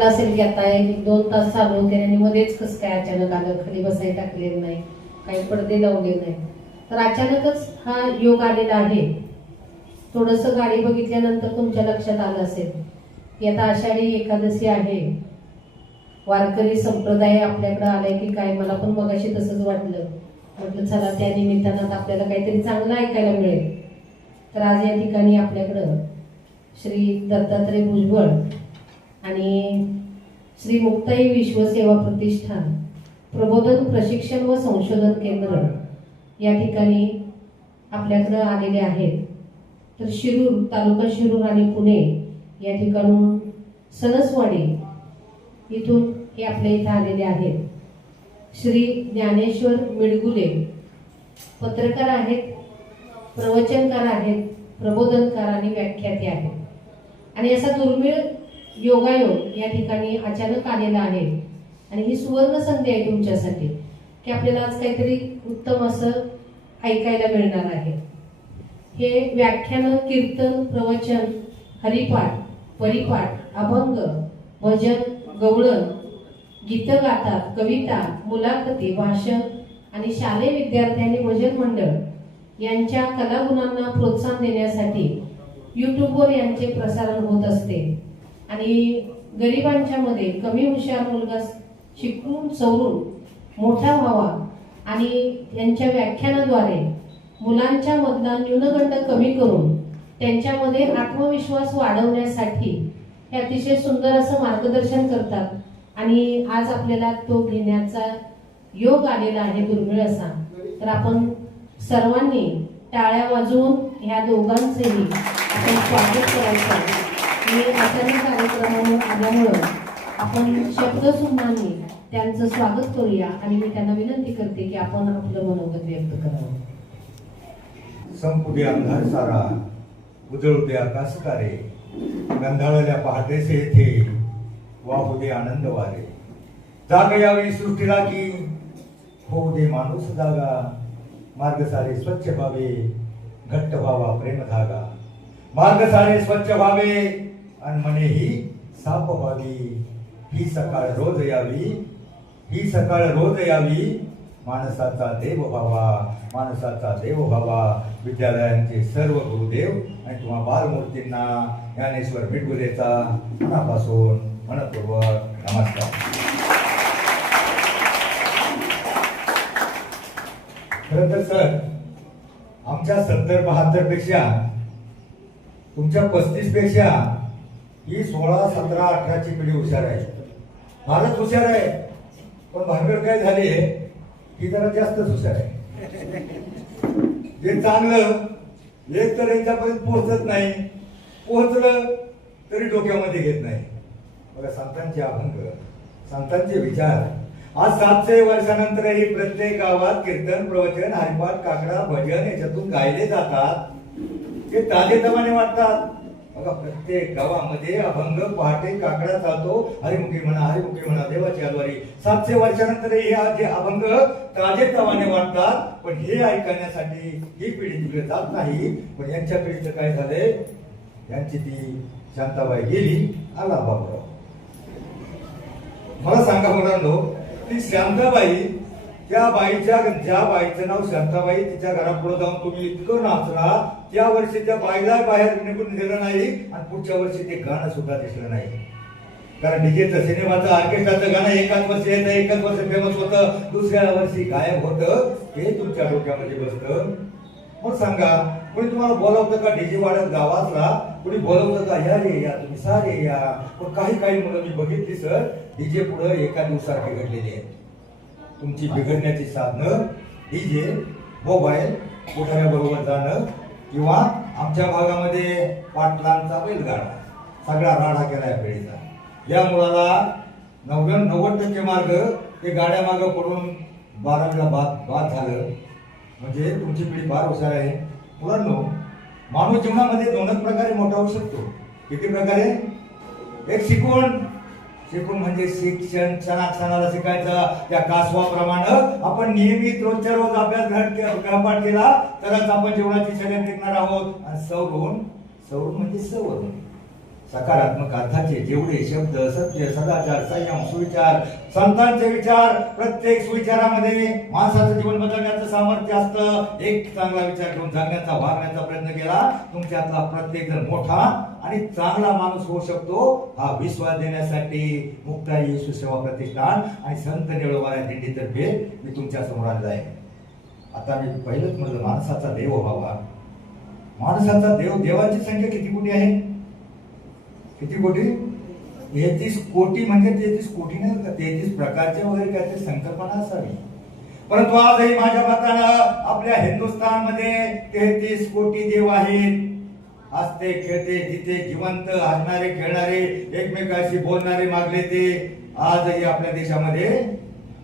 वाटलं असेल की आता 1-2 तास चालू होते आणि मध्येच कसं काय अचानक आलं, खाली बसायला टाकलेलं नाही, काही पडदे लावले नाही, तर अचानकच हा योग आलेला आहे. थोडंसं गाडी बघितल्यानंतर तुमच्या लक्षात आलं असेल की आता आषाढी एकादशी आहे, वारकरी संप्रदाय आपल्याकडे आलाय की काय. मला पण मगाशी तसंच वाटलं, म्हटलं चला त्या निमित्तानं आपल्याला काहीतरी चांगलं ऐकायला मिळेल. तर आज या ठिकाणी आपल्याकडं श्री दत्तात्रय भुजबळ आणि श्री मुक्ताई विश्वसेवा प्रतिष्ठान प्रबोधन प्रशिक्षण व संशोधन केंद्र या ठिकाणी आपल्याकडं आलेले आहेत. तर शिरूर तालुका शिरूर आणि पुणे या ठिकाणून सणसवाडी इथून हे आपल्या इथं आलेले आहेत. श्री ज्ञानेश्वर मिडगुले पत्रकार आहेत, प्रवचनकार आहेत, प्रबोधनकार आणि व्याख्याते आहेत. आणि असा दुर्मिळ योगायोग या ठिकाणी अचानक आलेला आहे आणि ही सुवर्ण संधी आहे तुमच्यासाठी की आपल्याला आज काहीतरी उत्तम असं ऐकायला मिळणार आहे. हे व्याख्यान, कीर्तन, प्रवचन, हरिपाठ, परिपाठ, अभंग, भजन, गवळण, गीत गातात, कविता, मुलाखती, भाषण आणि शालेय विद्यार्थी आणि भजन मंडळ यांच्या कलागुणांना प्रोत्साहन देण्यासाठी यूट्यूबवर यांचे प्रसारण होत असते. आणि गरिबांच्या मध्ये कमी हुशार मुलगा शिकून सवरून मोठा व्हावा आणि यांच्या व्याख्यानाद्वारे मुलांच्या मधला न्यूनगंड कमी करून त्यांच्यामध्ये आत्मविश्वास वाढवण्यासाठी हे अतिशय सुंदर असं मार्गदर्शन करतात. आणि आज आपल्याला तो घेण्याचा योग आलेला आहे दुर्मिळ असा. तर आपण सर्वांनी टाळ्या वाजवून ह्या दोघांचेही आपण स्वागत करायचं. मी अचानक कार्यक्रमावर आल्यामुळं आपण शब्दसुमनांनी त्यांचं स्वागत करूया आणि मी त्यांना विनंती करते की आपण आपलं मनोगत व्यक्त करावं. संपू दे अंधार सारा, उजळू दे आकाश तारे, गंधाळल्या पहाटेसे येथे वाहू दे आनंद वारे. जाग यावी सृष्टीला की होऊ दे माणूस जागा, मार्ग सारे स्वच्छ व्हावे, घट्ट व्हावा प्रेम धागा. मार्ग सारे स्वच्छ व्हावे आणि मनेही साफ व्हावी. ही सकाळ रोज यावी, ही सकाळ रोज यावी, माणसाचा देव व्हावा, माणसाचा देव व्हावा. विद्यालयांचे सर्व गुरुदेव आणि तुम्हा बालमूर्तींना ज्ञानेश्वर मिडगुलेचा मनापासून मनपूर्वक नमस्कार. खरं तर सर, आमच्या 70-72 पेक्षा तुमच्या 35 पेक्षा ही 16, 17, 18ची पिढी हुशार आहे, फारच हुशार आहे. पण भानगड काय झाली ही जरा जास्तच हुशार आहे. जे चांगलं एक तर यांच्यापर्यंत पोहोचत नाही, पोहोचलं तरी डोक्यामध्ये घेत नाही. बघा, संतांचे अभंग, संतांचे विचार आज 700 वर्षानंतरही प्रत्येक गावात कीर्तन, प्रवचन, हरिपाठ, काकडा, भजन याच्यातून गायले जातात. ते ताजेतवाने वाटतात. बघा, प्रत्येक गावामध्ये अभंग, पहाटे, काकडा चालतो, हरिमुखी म्हणा, हरिमुखी म्हणा, देवाची आद्वारी. 700 वर्षानंतरही हे अभंग ताजेतवाने वाटतात. पण हे ऐकण्यासाठी ही पिढी तिकडे जात नाही. पण यांच्या पिढीचं काय झालंय, यांची ती शांताबाई गेली, आला बाबूराव. मला सांगा मुलांनो, ती शांताबाई, त्या बाईच्या, ज्या बाईचं नाव शांताबाई, तिच्या घरापुढे जाऊन तुम्ही इतकं नाचला, त्या वर्षी त्या बाईला बाहेर निघून दिलं नाही आणि पुढच्या वर्षी ते गाणं सुद्धा दिसलं नाही. कारण डीजेचं, सिनेमाचं, ऑर्केस्ट्राचं गाणं एकाच वर्षी येतं, एकाच वर्षी फेमस होतं, दुसऱ्या वर्षी गायब होतं. हे तुमच्या डोक्यामध्ये बसतं. मग सांगा, कोणी तुम्हाला बोलावतं का डीजे वाढत गावातला? कोणी बोलवतं का या रे या, तुम्ही सारे या? पण काही मुलं मी बघितली सर, डीजे पुढे एका दिवसासारखे घडलेली आहेत. तुमची बिघडण्याची साधनं डीजे, मोबाईल, कुठल्याबरोबर जाणं, किंवा आमच्या भागामध्ये पाटलांचा बैलगाडा, सगळा राडा केला या पिढीचा. या मुलाला 90% मार्ग ते गाड्या मागं पडून 12वीला बाद झालं. म्हणजे तुमची पिढी फार हुशार आहे. मुलांनो, माणूस जीवनामध्ये 2च प्रकारे मोठा होऊ शकतो. किती प्रकारे? एक शिकून म्हणजे शिक्षण, क्षणाक्षणाला शिकायचं. त्या कासवाप्रमाणे आपण नियमित रोजच्या रोज अभ्यास गृहपाठ केला तरच आपण जीवनाची शर्यत टिकणार आहोत. आणि सवरून म्हणजे सकारात्मक अर्थाचे जेवढे शब्द सत्य सदाचार संयम सुविचार संतांचे विचार प्रत्येक सुविचारामध्ये माणसाचं जीवन बदलण्याचं सामर्थ्य असतं. एक चांगला विचार घेऊन जगण्याचा वागण्याचा प्रयत्न केला तुमच्यातला प्रत्येक जण मोठा आणि चांगला माणूस होऊ शकतो. हा विश्वास देण्यासाठी मुक्ताई येशू सेवा प्रतिष्ठान आणि संत निळोबाया दिंडीतर्फे मी तुमच्या समोर आलेलो आहे. आता मी पहिलंच म्हणलं माणसाचा देव व्हावा. माणसाचा देव, देवांची संख्या किती कोटी आहे? किती कोटी? 33 कोटी. म्हणजे 33 कोटी नाही, 33 प्रकारच्या वगैरे काहीतरी संकल्पना असावी. परंतु आजही माझ्या मतानं आपल्या हिंदुस्थानमध्ये 33 कोटी देव आहेत. हसते खेळते जिथे जिवंत हसणारे खेळणारे एकमेकाशी बोलणारे मागले ते आजही आपल्या देशामध्ये.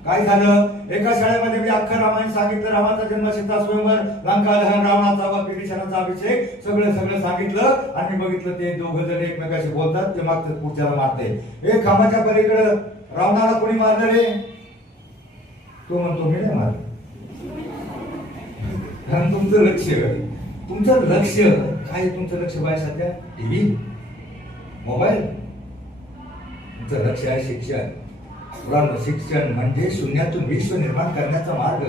काय झालं? एका शाळेमध्ये मी अख्खं रामायण सांगितलं. रामाचा जन्म, सीता स्वयंवर, लंका दहन, रावणाचा वध, विभीषणाचा अभिषेक सगळं सांगितलं. आणि बघितलं ते दोघं जण एकमेकाशी बोलतात, ते मागतात पुढच्याला मारते. एक खांबाच्या पलीकडं रावणाला कोणी मारलं रे? तो म्हणतो मी नाही मारलं. कारण तुमचं लक्ष काय? तुमचं लक्ष बाय सध्या टीव्ही, मोबाईल. तुमचं लक्ष आहे शिक्षण. शिक्षण म्हणजे शून्यातून विश्व निर्माण करण्याचा मार्ग.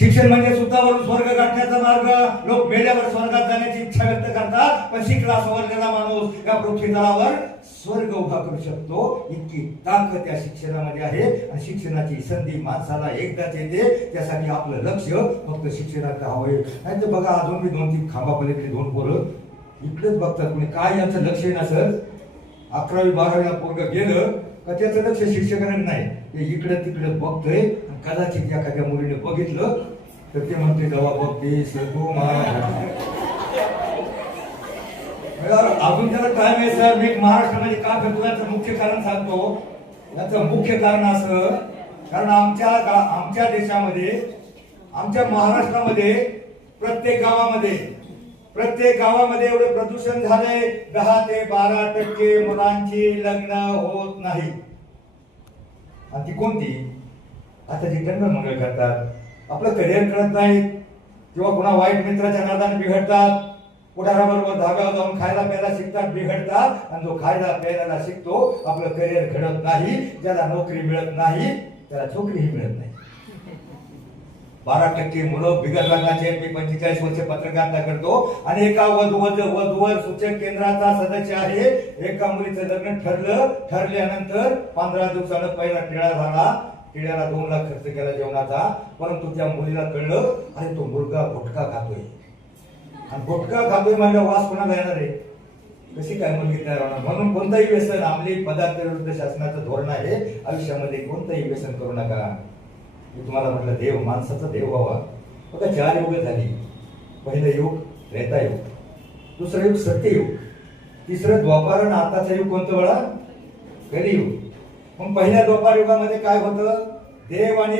शिक्षण म्हणजे सुतावरून स्वर्ग गाठण्याचा मार्ग. लोक मेल्यावर स्वर्गात जाण्याची इच्छा व्यक्त करतात, पण शिकला सवरलेला माणूस या पृथ्वी तलावर स्वर्ग उभा करू शकतो. इतकी ताकद त्या शिक्षणामध्ये आहे. आणि शिक्षणाची संधी माणसाला एकदाच येते. त्यासाठी आपलं लक्ष फक्त शिक्षणाकडे हवंय. नाही तर बघा, अजून मी 2-3 खांबापलीकडे 2 पोरं इकडेच बघतात. कोणी काय यांचं लक्ष नसत. 11वी-12वीला पोरग गेलं का त्याचं लक्ष शिक्षकांना नाही, ते इकडं तिकडं बघतोय. कदाचित एखाद्या मुलीने बघितलं तर ते म्हणते दवा बघतेस तू अजून त्याला काय माहिती सर, मी महाराष्ट्रामध्ये का फिरतो याचं मुख्य कारण सांगतो. याचं मुख्य कारण असं, कारण आमच्या देशामध्ये, आमच्या महाराष्ट्रामध्ये प्रत्येक गावामध्ये एवढे प्रदूषण झाले. 10 ते 12% मुलांची लग्न होत नाही. आणि ती कोणती? आता जी टंगळ करतात, आपलं करिअर कळत नाही, किंवा कुणा वाईट मित्राच्या नादाने बिघडतात, पुढाऱ्याबरोबर धाब्यावर जाऊन खायला प्यायला शिकतात, बिघडतात. आणि जो खायला प्यायला शिकतो आपलं करिअर घडत नाही, ज्याला नोकरी मिळत नाही त्याला छोकरीही मिळत नाही. 12% मुलं बिगर लग्नाचे. मी 45 वर्ष पत्रकारिता करतो आणि एका वधूवर सूचक केंद्राचा सदस्य आहे. एका मुलीचं लग्न ठरल्यानंतर 15 दिवसानं पहिला टिळा झाला. टिळ्याला 2 लाख खर्च केला जेवणाचा. परंतु त्या मुलीला कळलं, अरे तो मुलगा गुटखा खातोय. आणि गुटखा खातोय म्हणजे वास कोणाला येणार आहे? कशी काय मुलगी तयार होणार? म्हणून कोणताही व्यसन, अंमली पदार्थ विरुद्ध शासनाचं धोरण आहे. आयुष्यामध्ये कोणतंही व्यसन करू नका. मी तुम्हाला म्हटलं देव, माणसाचा देव व्हावा. बघा 4 युग झाली. पहिलं युग त्रेतायुग, दुसरं युग सत्ययुग, तिसरं द्वापार आणि आताचं युग कोणतं बळा? कलियुग. मग पहिल्या द्वापार युगामध्ये काय होतं? देव आणि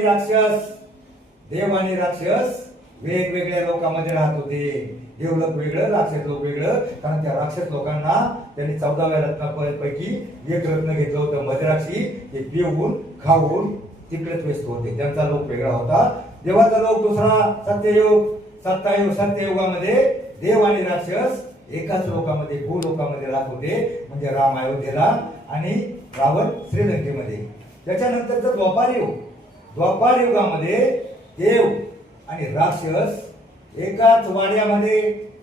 राक्षस वेगवेगळ्या लोकांमध्ये राहत होते. देवलोक वेगळं, राक्षस लोक वेगळं. कारण त्या राक्षस लोकांना त्यांनी 14व्या रत्नापैकी एक रत्न घेतलं होतं, मदिराक्षी. ते पिऊन खाऊन तिकडेच व्यस्त होते. त्यांचा लोक वेगळा होता. देवाचा लोक दुसरा सत्ययुग. सत्ययुगामध्ये देव आणि राक्षस एकाच लोकांमध्ये, भूलोकामध्ये राहत होते. म्हणजे राम अयोध्येला आणि रावण श्रीलंकेमध्ये. त्याच्यानंतरचं द्वापार युगामध्ये देव आणि राक्षस एकाच वाड्यामध्ये,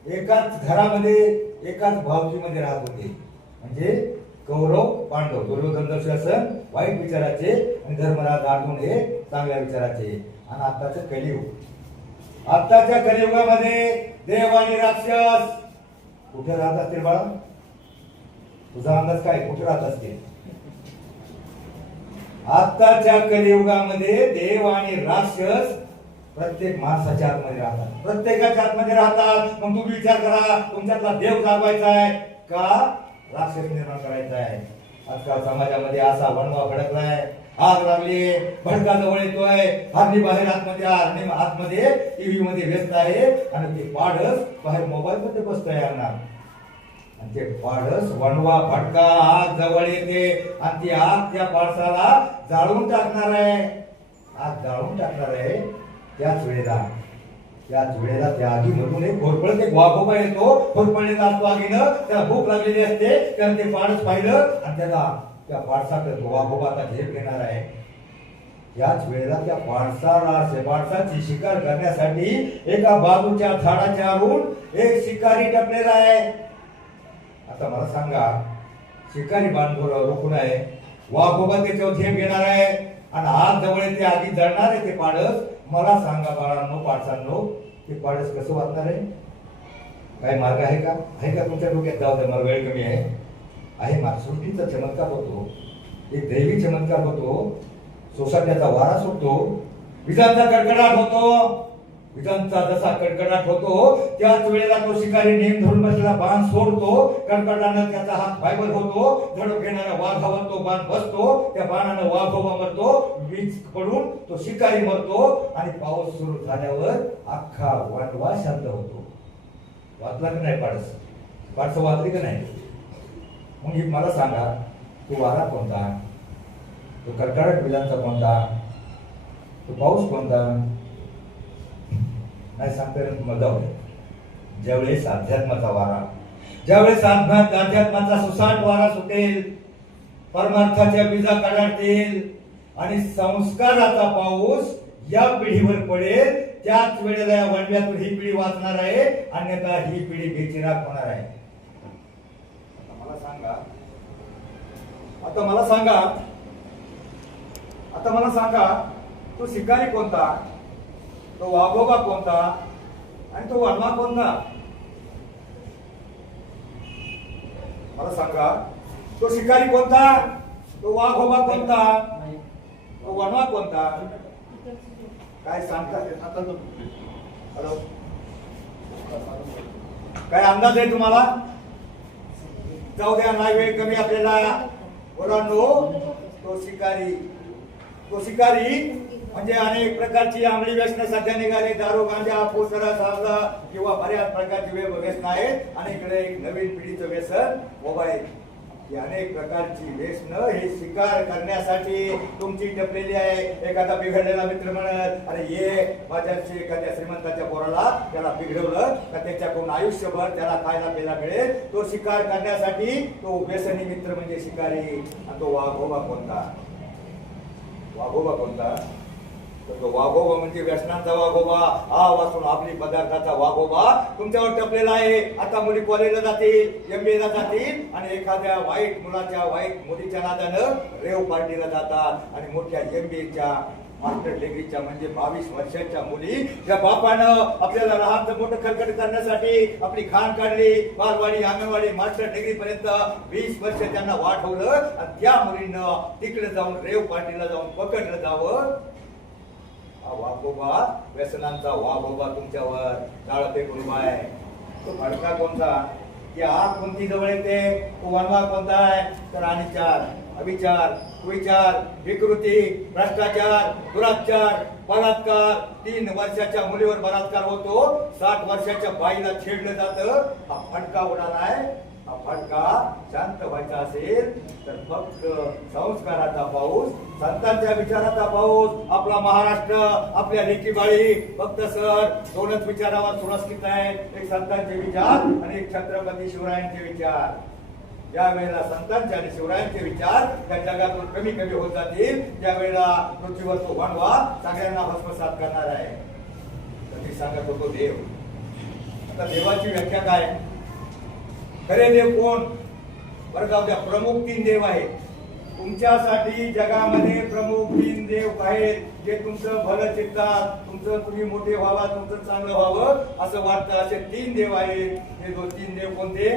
एकाच घरामध्ये, एकाच भावकीमध्ये राहत होते. म्हणजे कौरव पांडव, दुर्योधन दुःशासन वाईट विचाराचे आणि धर्मराज अर्जुन हे चांगल्या विचाराचे. आणि आताचं कलियुग. आताच्या कलियुगामध्ये देव आणि राक्षस कुठे राहत असतील बाळा? तुझा अंदाज काय? कुठे राहत असतील? आताच्या कलियुगामध्ये देव आणि राक्षस प्रत्येक माणसाच्या आतमध्ये राहतात, प्रत्येकाच्या आतमध्ये राहतात. मग तुम्ही विचार करा, तुमच्यातला देव जागवायचा आहे का राक्षस निर्माण करायचा आहे? आजकाल समाजामध्ये असा वणवा भडकलाय, आग लागली, भडका जवळ येतोय, हरणी बाहेर आतमध्ये टीव्ही मध्ये व्यस्त आहे. आणि ते पाडस बाहेर मोबाईल मध्ये बसतोय आणणार. आणि ते पाडस, वणवा, भडका, आग जवळ येते आणि ती आग त्या पाडसाला जाळून टाकणार आहे. आग जाळून टाकणार आहे. त्याच वेळेला त्याच वेळेला त्या आगीमधून एक घोरपळत एक वाघोबा येतो. घोरपळलेला असतो आगीनं, त्याला भूक लागलेली असते. त्यानं ते पाडस पाहिलं आणि त्याला त्या पाडसाकडे वाघोबा आता झेप घेणार आहे. याच वेळेला त्या पाडसाची शिकार करण्यासाठी एका बाजूच्या झाडाच्या आरून एक शिकारी टपलेला आहे. आता मला सांगा, शिकारी बांधवर रोखून आहे, वाघोबा त्याच्यावर झेप घेणार आहे आणि आज जवळ ते आधी जळणार आहे ते पाडस. मला सांगा बाळांनो, पाडसांनो, ते पाडस कसं वाचणार आहे? काही मार्ग आहे का? आहे का तुमच्या डोक्यात? जाऊ दे, मला वेळ कमी आहे. मार्ग. सृष्टीचा चमत्कार होतो, एक दैवी चमत्कार होतो. सोसाट्याचा वारा सुटतो, विजांचा कडकडाट होतो. विजांचा जसा कडकडाट होतो त्याच वेळेला तो शिकारी नेम धरून बसलेला बाण सोडतो. कडकडानं त्याचा हात फायबर होतो. झडप घेणारा वाघावर तो बाण बसतो. त्या बाणानं वाघोबा मरतो. वीज पडून तो शिकारी मरतो आणि पाऊस सुरू झाल्यावर अख्खा वाटवा शांत होतो. वाचला की नाही पाडस? पाडस वाचली की नाही? मग मला सांगा, तो वारा कोणता? तो कडकडाट विजांचा कोणता? तो पाऊस कोणता? नाही सांगता येईल मला. जाऊ दे. ज्यावेळेस अध्यात्माचा वारा, ज्यावेळेस अध्यात्माचा सुसाट वारा सुटेल, परमार्थाच्या बीजा कडाडतील आणि संस्काराचा पाऊस या पिढीवर पडेल, त्याच वेळेला या वणव्यातून ही पिढी वाचणार आहे, अन्यथा ही पिढी बेचिराग होणार आहे. आता मला सांगा, तो शिकारी कोणता? तो वाघोबा कोणता? आणि तो वनवा कोणता? मला सांगा, तो शिकारी कोणता? तो वाघोबा कोणता? तो वनवा कोणता? काय सांगता? हॅलो, काय अंदाज आहे तुम्हाला? जाऊ द्या, नाही वेळ कमी आपल्याला. पोरांनो, तो शिकारी म्हणजे अनेक प्रकारची अंमली व्यसनं सध्या निघाली. दारू, गांजा, पोसरा, सावला किंवा बऱ्याच प्रकारची व्यसन आहेत. आणि इकडे एक नवीन पिढीचं व्यसन मोबाईल. ही अनेक प्रकारची व्यसनं हे शिकार करण्यासाठी तुमची टपलेली आहे. एखादा बिघडलेला मित्र म्हणत, अरे ये माझ्याशी एखाद्या श्रीमंताच्या पोराला त्याला बिघडवलं का त्याच्याकडून आयुष्यभर त्याला खायला प्यायला मिळेल. तो शिकार करण्यासाठी तो व्यसनी मित्र म्हणजे शिकारी. आणि तो वाघोबा कोणता? तो वाघोबा म्हणजे व्यसनांचा वाघोबा. हा वाचून आपली पदार्थाचा वाघोबा तुमच्यावर टपलेला आहे. आता मुली कॉलेजला जातील, MBA ला जातील आणि एखाद्या वाईट मुलीच्या नादानं रेव पार्टीला जातात. आणि मोठ्या MBA मास्टर डिग्रीच्या म्हणजे 22 वर्षाच्या मुली, त्या बापानं आपल्याला लहान मोठं खरकट करण्यासाठी आपली खाण काढली. बालवाडी, अंगणवाडी, मास्टर डिग्री पर्यंत 20 वर्ष त्यांना वाढवलं आणि त्या मुलींना तिकडे जाऊन रेव पार्टीला जाऊन पकडलं जावं. वाघोबा, व्यसनांचा वाघोबा तुमच्यावर जाळ फेकून आहे. तो फडका कोणता? की आग कोणती जवळ येते? तो वनवा कोणता आहे? तर अनिचार, अविचार, कुविचार, विकृती, भ्रष्टाचार, दुराचार, बलात्कार. 3 वर्षाच्या मुलीवर बलात्कार होतो. 60 वर्षाच्या बाईला छेडलं जातं. हा फटका उडाला आहे. हा फटका शांत व्हायचा असेल तर फक्त संस्काराचा पाऊस, संतांच्या विचाराचा पाऊस. आपला महाराष्ट्र, आपल्या लेकीबाळी फक्त सर 2च विचारावर सुरक्षित आहेत. एक संतांचे विचार आणि एक छत्रपती शिवरायांचे विचार. ज्या वेळेला संतांचे आणि शिवरायांचे विचार त्या जगातून कमी कमी होत जातील, त्यावेळेला पृथ्वीवर तो वणवा सगळ्यांना भस्मसात करणार आहे. तर मी सांगत होतो देव. आता देवाची व्याख्या काय? खरे देव कोण? बरं, जाऊ द्या. प्रमुख 3 देव आहेत तुमच्यासाठी. जगामध्ये प्रमुख 3 देव आहेत जे तुमचं भलं चित्तात, तुम्ही मोठे व्हावा, तुमचं चांगलं व्हावं असं वाटतं. असे 3 देव आहेत. हे 3 देव कोणते?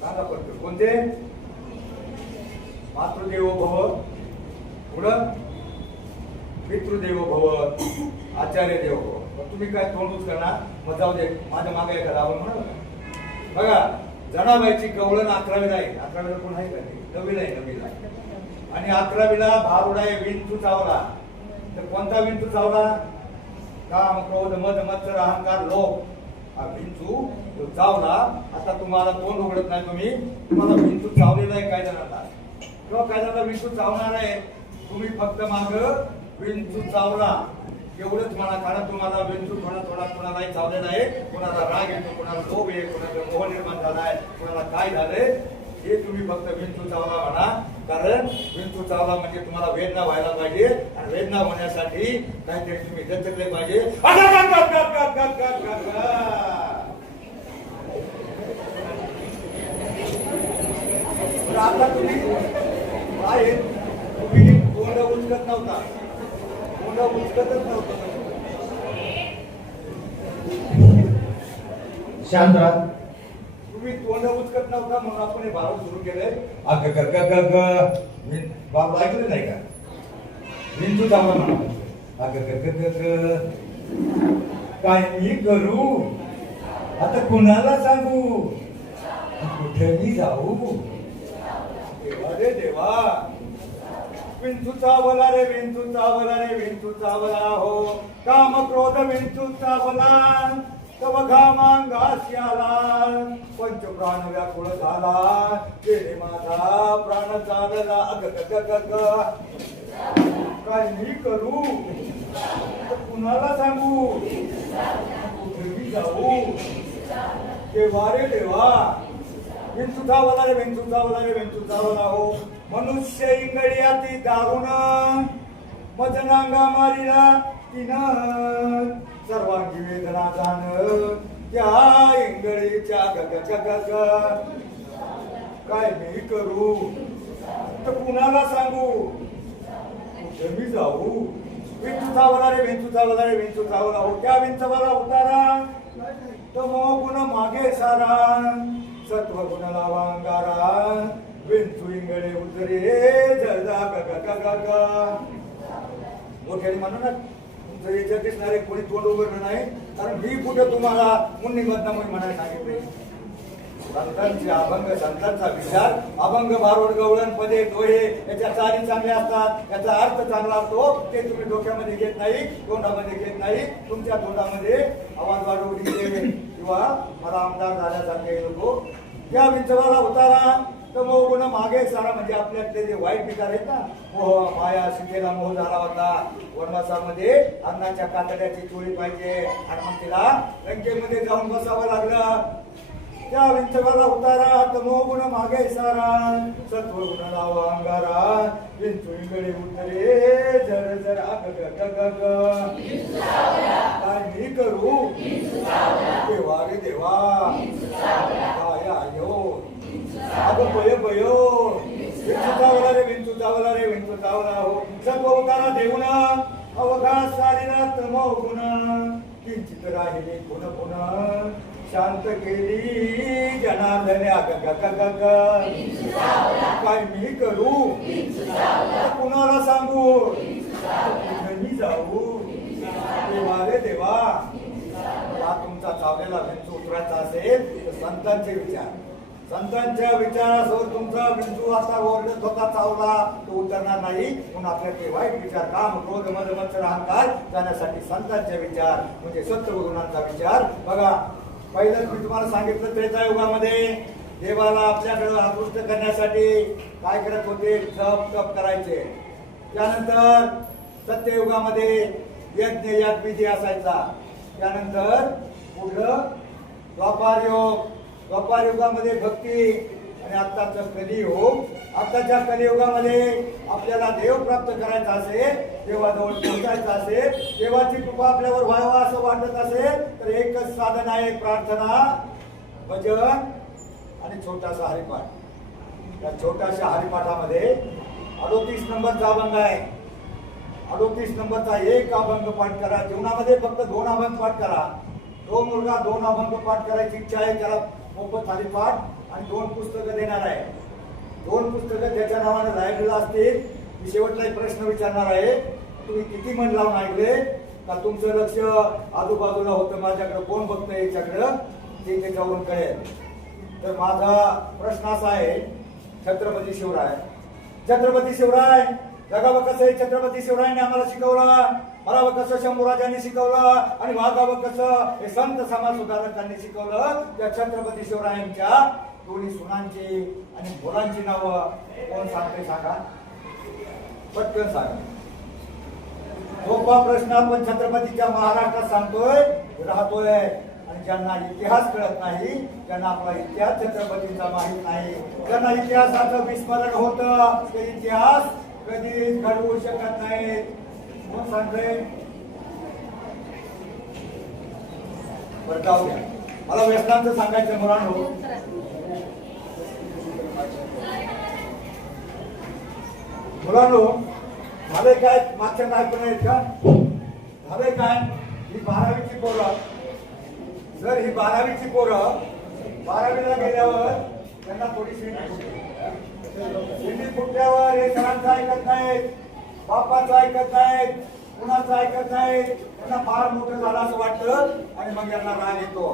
सांगा पडतो. कोणते? मातृदेवो भव, पुढं पितृदेवो भव, आचार्य देवो भव. तुम्ही काय तोंडूच करणार? मग जाऊ दे, माझ्या मागे एखादा आपण म्हणा. बघा, जनाबाईची गवळण 11वीला आहे. 11वीला कोण आहे का? 9वीला आहे. 9वीला. आणि 11वीला भारुडा आहे विंचू चावला. तर कोणता विंचू चावला? काम, क्रोध, मद, मत्सर, अहंकार, लोभ. हा विंचू तो चावला. आता तुम्हाला तोंड उघडत नाही. तुम्हाला विंचू चावलेला आहे काय जणांना, किंवा काय जणांना विंचू चावणार आहे. तुम्ही फक्त माग विंचू चावला एवढंच म्हणा, कारण तुम्हाला विंचू थोडा कोणालाही चावलेला आहे, कोणाला राग येतो, कोणाला लोभ आहे, कोणाला मोह निर्माण झालाय, कोणाला काय झालंय हे तुम्ही फक्त विंचू चावला म्हणा. कारण विंचू चावला म्हणजे तुम्हाला वेदना व्हायला पाहिजे, आणि वेदना होण्यासाठी काहीतरी तुम्ही दचकले पाहिजे. आता तुम्ही काय तुम्ही तोंड उचकत नव्हता, तोंड उचकतच नव्हतं. शांत राहा. तुम्ही तोंड उचकत नव्हता म्हणून आपण हे भाव सुरू केलंय. बाबा ऐकलं नाही का? विंचू चावला म्हणा. काय मी करू आता, कुणाला सांगू, कुठे मी जाऊ? देवा रे देवा, विंचू चावला रे, विंचू चावला रे, विंचू चावला हो. काम क्रोध विंचू चावला, तव घामांगास आला. पंच प्राण व्याकुळ झाला, तेरे माझा प्राण चालला. काय मी करू कुणाला सांगू, कुठे मी जाऊ? देवा रे देवा, विंचू चावला रे, विंचू चावला रे, विंचू चावला हो. मनुष्य इंगडी अति दारुण, मजनांगा मारिला तिनं. सर्वांगी वेदना जाण त्या इंगळीच्या गग. काय मी करू तर कुणाला सांगू, कुठे मी जाऊ? विंचू चावला रे, विंचू चावला रे, विंचू चावला हो. त्या विंचवाला उतारा, तमो गुण मागे सारा. सत्व गुण लावा अंगारा, विंचू इंगळे उतरे जळदा गग. मोठ्याने म्हणू ना, तुमचं याच्यात दिसणारे कोणी तोंड उघडलं नाही, कारण मी कुठे तुम्हाला मुन्नी बदनामी म्हणायला सांगितले. संतांचे अभंग, संतांचा विचार, अभंग बारोड गवळण पदे दोहे याच्या चाली चांगल्या असतात, याचा अर्थ चांगला असतो. ते तुम्ही डोक्यामध्ये घेत नाही, तोंडामध्ये घेत नाही. तुमच्या तोंडामध्ये आवाज वाढवली किंवा मला आमदार झाल्यासारखे नको. त्या विंचवाला उतारा, तर मोह गुण मागे सारा. म्हणजे आपल्यातले जे वाईट विचार आहेत ना, मोह माया, सीतेला मोह झाला होता वनवासामध्ये, अन्नाच्या कातड्याची चोळी पाहिजे, आणि मग तिला लंकेमध्ये जाऊन बसावं लागलं. त्या विंचवाला उतारा, तमो गुण मागे सारा. सत्व गुण लावा अंगारा, विंचू इंगळे उतरे जर जर. काय मी करू देवा रे देवा, काय आयो अगं बय बयो. विंचू चावला रे, विंचू चावला रे, विंचू चावला हो. सत्व उतारा देऊन अवघा सारीला तमो गुण. किंचित राहिले पुन पुन्हा, शांत केली जनार्दने. काय मी करू कुणाला सांगू, मी जाऊ? देवा रे देवा, हा तुमचा चावलेला विंचू उतरायचा असेल तर संतांचे विचार, संतांच्या विचारासोबत तुमचा विंचू असा ओरडत होता चावला तो उतरणार नाही. म्हणून आपल्याकडे वाईट विचार, काम क्रोध मद मत्सर अहंकार जाण्यासाठी संतांचे विचार म्हणजे सत्वगुणांचा विचार. बघा, पहिलंच मी तुम्हाला सांगितलं, त्रेतायुगामध्ये देवाला आपल्याकडे आकृष्ट करण्यासाठी काय करत होते, जप तप करायचे. त्यानंतर सत्ययुगामध्ये यज्ञ यागविधी असायचा. त्यानंतर पुढलं द्वापार योग, द्वापार युगामध्ये भक्ती, आणि आत्ताचं कलियुग. आत्ताच्या कलियुगामध्ये आपल्याला देव प्राप्त करायचा असेल, देवाजवळ पोहोचायचं असेल, देवाची कृपा आपल्यावर व्हावं असं वाटत असेल तर एकच साधन आहे, प्रार्थना, भजन आणि छोटासा हरिपाठ. या छोट्याशा हरिपाठामध्ये 38 नंबरचा अभंग आहे. 38 नंबरचा एक अभंग पाठ करा. जीवनामध्ये फक्त 2 अभंग पाठ करा. तो मुलगा 2 अभंग पाठ करायची इच्छा आहे, त्याला मोफत हरिपाठ आणि 2 पुस्तकं देणार आहे. 2 पुस्तकं त्याच्या नावाने लायब्ररीला असतील. मी शेवटला एक प्रश्न विचारणार आहे, तुम्ही किती मन लावून ऐकले का तुमचं लक्ष आजूबाजूला होतं, माझ्याकडे कोण बघतंय याच्याकडं, ते त्याच्यावरून कळेल. तर माझा प्रश्न असा आहे, छत्रपती शिवराय, छत्रपती शिवराय जगावं कसं आहे, छत्रपती शिवरायांनी आम्हाला शिकवलं. मरावं कसं शंभूराजांनी शिकवलं, आणि वागावं कसं हे संत समाज सुधारकांनी शिकवलं. त्या छत्रपती शिवरायांच्या दोन्ही सुनांची आणि मुलांची नावं कोण सांगते सांगा, पटकन सांगा. सोपा प्रश्न आपण छत्रपतीच्या महाराष्ट्रात सांगतोय, राहतोय. आणि ज्यांना इतिहास कळत नाही, ज्यांना आपला इतिहास छत्रपतीचा माहित नाही, ज्यांना इतिहासाचं विस्मरण होतं, ते इतिहास कधी घडवू शकत नाहीत. कोण सांगतोय? बरं जाऊ द्या, मला व्यसनांचं सांगायचं मुलांनो. मुलांनो झालंय काय, मागच्या ऐकून आहेत का? झालंय काय, ही 12वीची पोरं, जर ही 12वीची पोरं 12वीला गेल्यावर त्यांना थोडीशी हिंदी फुटल्यावर हे सरांचं ऐकत नाहीत, बापाचं ऐकत नाहीत, कुणाचं ऐकत नाहीत, त्यांना फार मोठं झालं असं वाटतं आणि मग यांना राग येतो.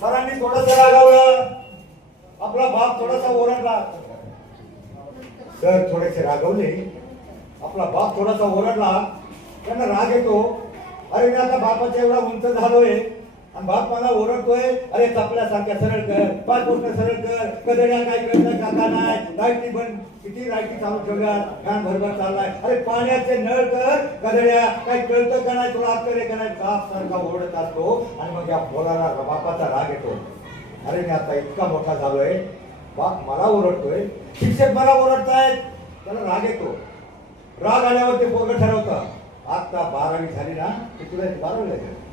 सरांनी थोडंसं रागावलं, आपला बाप थोडासा ओरडला, सर थोडेसे रागवले, आपला बाप थोडासा ओरडला, त्यांना राग येतो. अरे मी आता बापाच्या एवढा उंच झालोय आणि बाप मला ओरडतोय, अरे चपल्यासारख्या सरळ कर, 5 गोष्ट सरळ कर, कदड्या काय कळतं काका नाही, लाईटी बंद, किती लाईटी चालू ठेवल्यात, फॅन भरभर चाललाय, अरे पाण्याचे नळ कर, कदड्या काय कळतं का नाही, तुला अक्कल आहे का नाही, बाप सारखा ओरडत असतो. आणि मग या पोराला बापाचा राग येतो, अरे मी आता इतका मोठा झालोय, बाप मला ओरडतोय, शिक्षक मला ओरडतायत, त्याला राग येतो. राग आल्यावर ते पोरगं ठरवतं, आता 12वी झाली ना, की तुला 12वीला गेलं,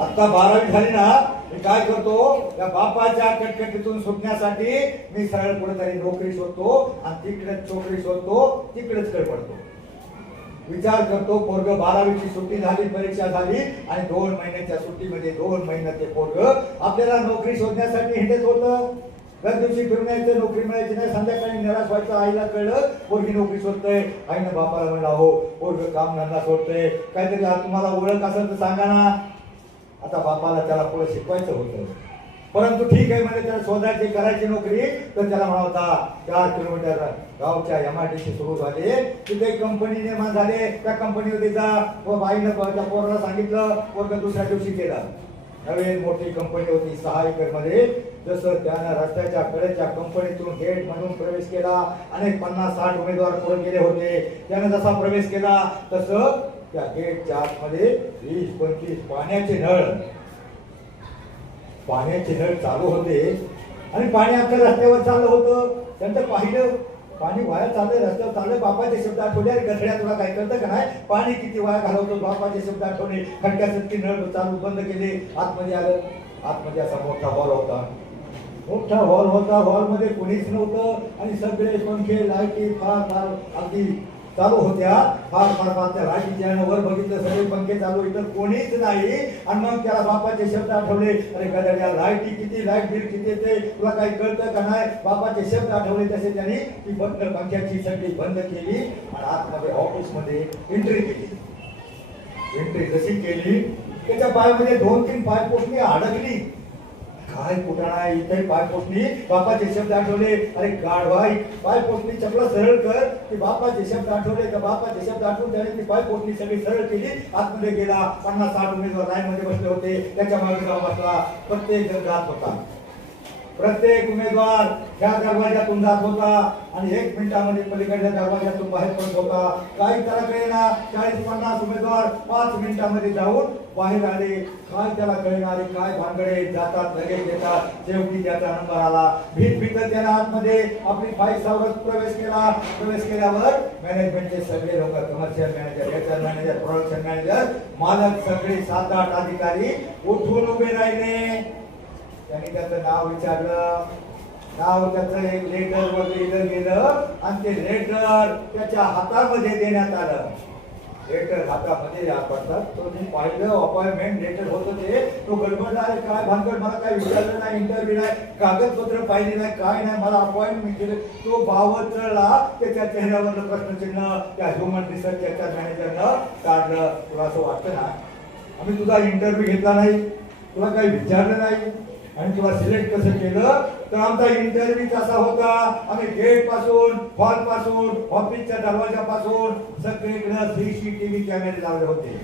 आता 12वी झाली ना, मी काय करतो, त्या बापाच्या कटकटीतून सुटण्यासाठी मी सरळ कुठेतरी नोकरी शोधतो आणि तिकडेच नोकरी शोधतो, तिकडेच कळ पडतो. विचार करतो, पोरग 12वीची सुट्टी झाली, परीक्षा झाली आणि 2 महिन्याच्या सुट्टीमध्ये 2 महिन्यात ते पोरग आपल्याला नोकरी शोधण्यासाठी हिंडत होतं. दर दिवशी फिरून यायचं, नोकरी मिळायची नाही, संध्याकाळी निराश व्हायचं. आईला कळलं पोरगी नोकरी शोधतोय, आईनं बापाला म्हणलं, हो पोरग काम धंदा सोडतोय, काहीतरी तुम्हाला ओळख असेल तर सांगा ना. आता बापाला त्याला पुढे शिकवायचं होतं, परंतु ठीक आहे म्हणजे त्याला शोधायची करायची नोकरी, तर त्याला म्हणा होता 4 किलोमीटर गावच्या MIDC सुरू झाले, तिथे कंपनी निर्माण झाले, त्या कंपनीमध्ये जा. व बाईनं त्या पोराला सांगितलं, पोरग दुसऱ्या दिवशी गेला. नवीन मोठी कंपनी होती 6 एकर मध्ये. जसं त्यानं रस्त्याच्या कडेच्या कंपनीतून गेट मधून प्रवेश केला, अनेक 50-60 उमेदवार पुढे गेले होते. त्यानं जसा प्रवेश केला तसं त्या गेटच्या आतमध्ये 20-25 पाण्याचे नळ चालू होते आणि पाणी अख्खं रस्त्यावर चाललं होतं. त्यांचं पाहिलं, पाणी वाया चाललंय, रस्त्यावर चाललंय. बापाचे शब्द आठवले, अरे गधड्या तुला काय कळतं का नाही, पाणी किती वाया घालवतो. बापाचे शब्द आठवले, खडक्यासाठी नळ चालू बंद केले. आतमध्ये आलं, आतमध्ये असा मोठा हॉल होता, मोठा हॉल होता. हॉलमध्ये कोणीच नव्हतं आणि सगळे पंखे लाईटी फार अगदी चालू होत्या. फार त्या लाईटीच्या वर बघितलं, सगळे पंखे चालू, इतर कोणीच नाही. आणि मग त्याला बापाचे शब्द आठवले, अरे गधड्या लाईटी किती, लाईट बिल किती येते, तुला काही कळतं का नाही. बापाचे शब्द आठवले तसे त्यांनी ती बंद पंख्याची सगळी बंद केली आणि आतमध्ये ऑफिसमध्ये एंट्री केली. एंट्री जशी केली, त्याच्या पायामध्ये 2-3 पायपोसणी अडकली. काय कुठं इथे पायपोसणी, बापाचे शब्द आठवले, अरे गाढवा पायपोसणी चपला सरळ कर. ते बापाचे शब्द आठवले, तर बापाचे शब्द आठवून त्याने ती पायपोसणी सगळी सरळ केली. आतमध्ये गेला. 50-60 उमेदवार लाईन मध्ये बसले होते, त्याच्या मागे जाऊन बसला. प्रत्येक जण जात होता, प्रत्येक उमेदवार त्या दरवाजातून जात होता आणि 1 मिनिटामध्ये पलीकडल्या दरवाजातून बाहेर पडत होता. काही त्याला कळेना, 40-50 उमेदवार 5 मिनिटांमध्ये जाऊन बाहेर आले. काय त्याला कळणारे, काय भानगडे, जातात लगेच येतात. शेवटी त्याचा नंबर आला. भीत त्याने आतमध्ये आपली फाईल सावरत प्रवेश केला. प्रवेश केल्यावर मॅनेजमेंटचे सगळे लोक, commercial manager, HR manager, production manager, मालक, सगळे 7-8 अधिकारी उठून उभे राहिले. त्यांनी त्याचं नाव विचारलं. नाव त्याचं एक लेटर वर लिहिलं गेलं आणि ते लेटर त्याच्या हातामध्ये देण्यात आलं. लेटर हातामध्ये पडतात, तो मी पाहिलं, अपॉइंटमेंट लेटर होतं ते. तो गडबडला, अरे काय भानगड, मला काय विचारलं नाही, इंटरव्ह्यू नाही, कागदपत्र पाहिजे नाही, काय नाही, मला अपॉइंटमेंट केलं. तो बावचळला. त्याच्या चेहऱ्यावरलं प्रश्नचिन्ह त्या ह्युमन रिसर्चच्या मॅनेजरनं काढलं. तुला असं वाटतं ना, आम्ही तुझा इंटरव्ह्यू घेतला नाही, तुला काही विचारलं नाही आणि तुला सिलेक्ट कसं केलं, तर आमचा इंटरव्ह्यू कसा होता, आम्ही गेट पासून, हॉल पासून, ऑफिसच्या दरवाजापासून सगळीकडे CCTV कॅमेरे लावले होते.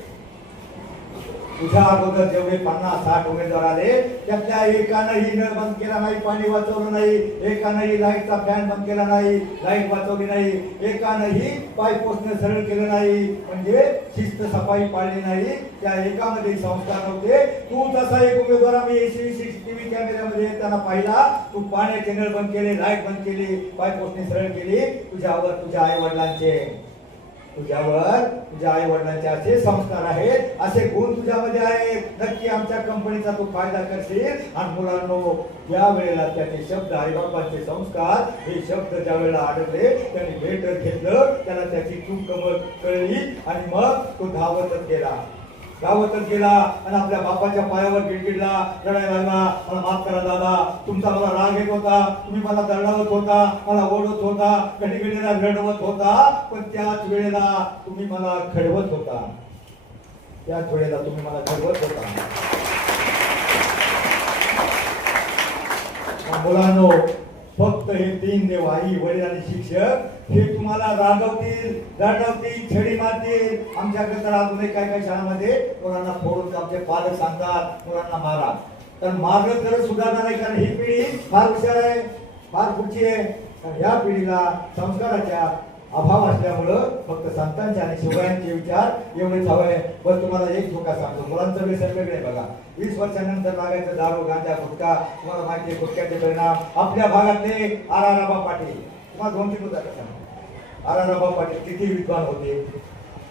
तुझ्या अगोदर जेवढे 50-60 उमेदवार आले त्यातल्या एकानंही नळ बंद केला नाही, पाणी वाचवलं नाही, एकानंही लाईटचा फॅन बंद केला नाही, लाईट वाचवली नाही, एकानंही पाईपोसने सरळ केलं नाही, म्हणजे शिस्त सफाई पाळली नाही. त्या एकामध्ये संस्कार नव्हते. तू तसा एक उमेदवार आम्ही CCTV कॅमेऱ्यामध्ये येताना पाहिला. तू पाण्याचे नळ बंद केले, लाईट बंद केली, पाईपोसने सरळ केली. तुझ्यावर तुझ्या आई वडिलांचे असे संस्कार आहेत, असे गुण तुझ्यामध्ये आहेत. नक्की आमच्या कंपनीचा तू फायदा करशील. आणि मुलांनो, ज्या वेळेला त्याचे शब्द, आई बाबांचे संस्कार, हे शब्द ज्या वेळेला आढळले, त्यांनी भेट घेतलं, त्याला त्याची चूक कळली आणि मग तो धावतच गेला आणि आपल्या बापाच्या पायावर गिळगिळला, रडायला लागला. मला माफ करा दादा, तुमचा मला राग येत होता, तुम्ही मला दरडावत होता, मला ओढत होता, कधी कधीला रडवत होता, पण त्याच वेळेला तुम्ही मला घडवत होता. मुलांनो, फक्त हे 3 देव, आई वडील आणि शिक्षक, हे तुम्हाला रागवतील, छडी मारतील. आमच्याकडे तर अजूनही काय शाळांमध्ये मुलांना फोडून आमचे पालक सांगतात मुलांना मारा. कारण मारलं तर सुधारणार नाही, कारण ही पिढी फार हुशार आहे, फार पुढची आहे. ह्या पिढीला संस्काराच्या अभाव असल्यामुळं फक्त संतांचे आणि शिवरायांचे विचार एवढेच हवंय. बस तुम्हाला एक धोका सांगतो, मुलांचं व्यसन वेगळे बघा. 20 वर्षानंतर लागायचं दारू, गांजा, गुटखा. तुम्हाला माहिती आहे गुटख्याचे परिणाम. आपल्या भागातले आराराबा पाटील, तुम्हाला 2-3 उदाहरण सांगतो. आराराबा पाटील किती विद्वान होते,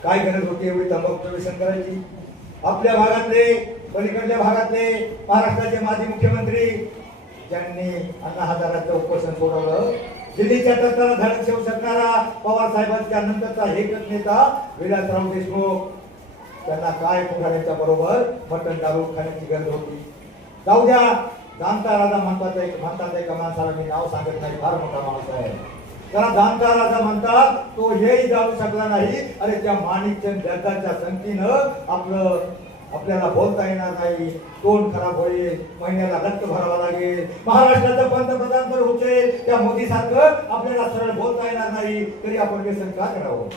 काय गरज होती एवढी तंबाखूचं व्यसन करायची. आपल्या भागातले, पलीकडच्या भागातले महाराष्ट्राचे माजी मुख्यमंत्री, ज्यांनी अण्णा हजाराचं उपोषण सोडवलं. दिल्लीच्या तर्काला धडक ठेवू शकणारा पवार साहेबांच्या नंतरचा एकच नेता विलासराव देशमुख, त्यांना काय पुढाऱ्यांच्या बरोबर मटण दारू खाण्याची गरज होती. जाऊ द्या, जाणता राजा म्हणतात एका माणसाला मी नाव सांगत नाही, फार मोठा माणूस आहे. त्याला जाणता राजा म्हणतात, तो हेही जाणू शकला नाही. अरे त्या माणिकचंद जगदाच्या संगतीनं आपल्याला बोलता येणार नाही, तोंड खराब होईल, महिन्याला रक्त भरावा लागेल, महाराष्ट्राचं पंतप्रधान तर होते, त्या मोदी सारखं आपल्याला सरळ बोलता येणार नाही, तरी आपण व्यसन का करावं.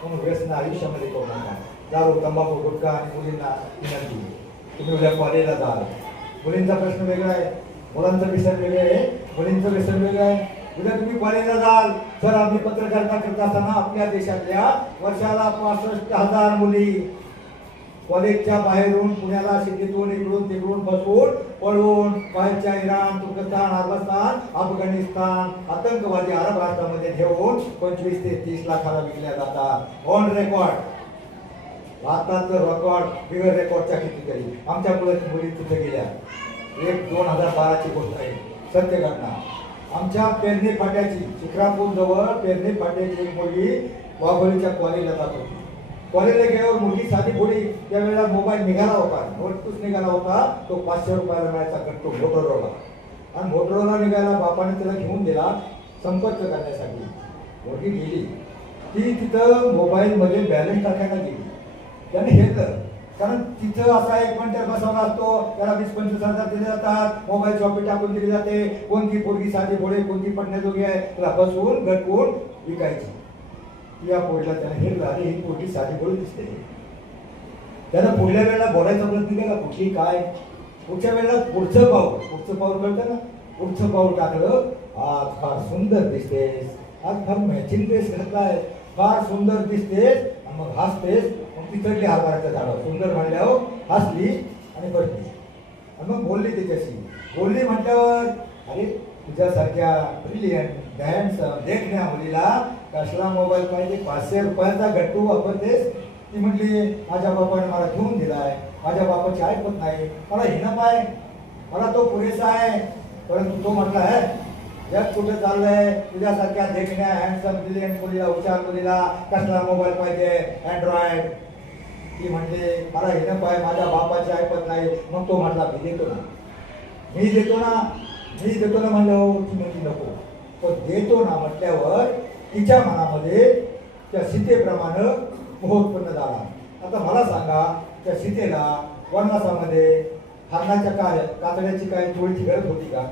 म्हणून व्यसन आयुष्यामध्ये करू नका. दारू, तंबाखू, गुटखा आणि मुलींना विनंती, तुम्ही उद्या कॉलेजला जाल. मुलींचा प्रश्न वेगळा आहे, मुलांचं व्यसन वेगळं आहे, मुलींचं व्यसन वेगळं आहे. उद्या तुम्ही कॉलेजला जाल, सर आम्ही पत्रकारिता करत असताना आपल्या देशातल्या वर्षाला 65,000 मुली कॉलेजच्या बाहेरून पुण्याला सिटीतून इकडून तिकडून बसून पळून बाहेरच्या इराण, तुर्कस्तान, अफगाणिस्तान, आतंकवादी अरब राष्ट्रामध्ये घेऊन 25 ते 30 लाखाला विकल्या जातात. ऑन रेकॉर्ड, भारताचं रेकॉर्ड बिगर रेकॉर्डच्या कितीतरी. आमच्या मुली तिथे गेल्या. 2012ची गोष्ट आहे, सत्य घटना. आमच्या पेरणे फाट्याची, शिक्रापूर जवळ पेरणे फाट्याची एक मुलगी वाघोलीच्या कॉलेजला जात होती. कॉलेजला गेल्यावर मुलगी साधी भोळी, त्यावेळेला मोबाईल निघाला होता, नोटबुक निघाला होता, तो 500 रुपयाला मिळायचा गट्टू मोटोरोला. आणि मोटोरोला निघायला बापाने त्याला घेऊन दिला संपर्क करण्यासाठी. मुलगी गेली, ती तिथं मोबाईलमध्ये बॅलन्स टाकायला गेली. त्याने घेतलं, कारण तिथं असा एक पॉइंटर बसवला असतो, त्याला 20-25 हजार दिले जातात, मोबाईल शॉपी टाकून दिली जाते. कोणती पोरगी साधी भोळे, कोणती पडण्याजोगी आहे, त्याला बसवून गटवून विकायची. या पोळीला त्याने हेरला, अरे ही पोळी साधी बोळी दिसते. त्यानं पुढल्या वेळेला बोलायचा प्रयत्न केला, कुठली काय. पुढच्या वेळेला पुढचं पाऊल कळतं ना, पुढचं पाऊल टाकलं. आज फार सुंदर दिसतेस, आज फार मॅचिंग ड्रेस घातलाय, फार सुंदर दिसतेस. मग हसतेस. मग तिथली हरभऱ्याचं झाड सुंदर म्हणल्यावर हसली आणि बसली. आणि मग बोलली त्याच्याशी. बोलली म्हटल्यावर, अरे तुझ्यासारख्या ब्रिलियंट हँडसम देखण्या मुलीला कसला मोबाईल पाहिजे, 500 रुपयाचा गट्टू वापरतेस. ती म्हटली, माझ्या बापाने मला घेऊन दिलाय, माझ्या बापाची ऐकत नाही, मला हिनं पाय, मला तो पुरेसा आहे. परंतु तो म्हटला आहे, जग कुठे चाललंय, तुझ्यासारख्या देखण्या हँडसम ब्रिलियंट मुलीला, हुशार मुलीला कसला मोबाईल पाहिजे, अँड्रॉइड. ती म्हणते, मला हिनं पाय, माझ्या बापाची ऐकत नाही. मग तो म्हटला, मी देतो ना म्हणल्यावर ती म्हणजे नको. पण देतो ना म्हटल्यावर तिच्या मनामध्ये त्या सीतेप्रमाणे मोह उत्पन्न झाला. आता मला सांगा, त्या सीतेला वनवासामध्ये हरणाच्या कातड्याची काही चोळीची गरज होती का?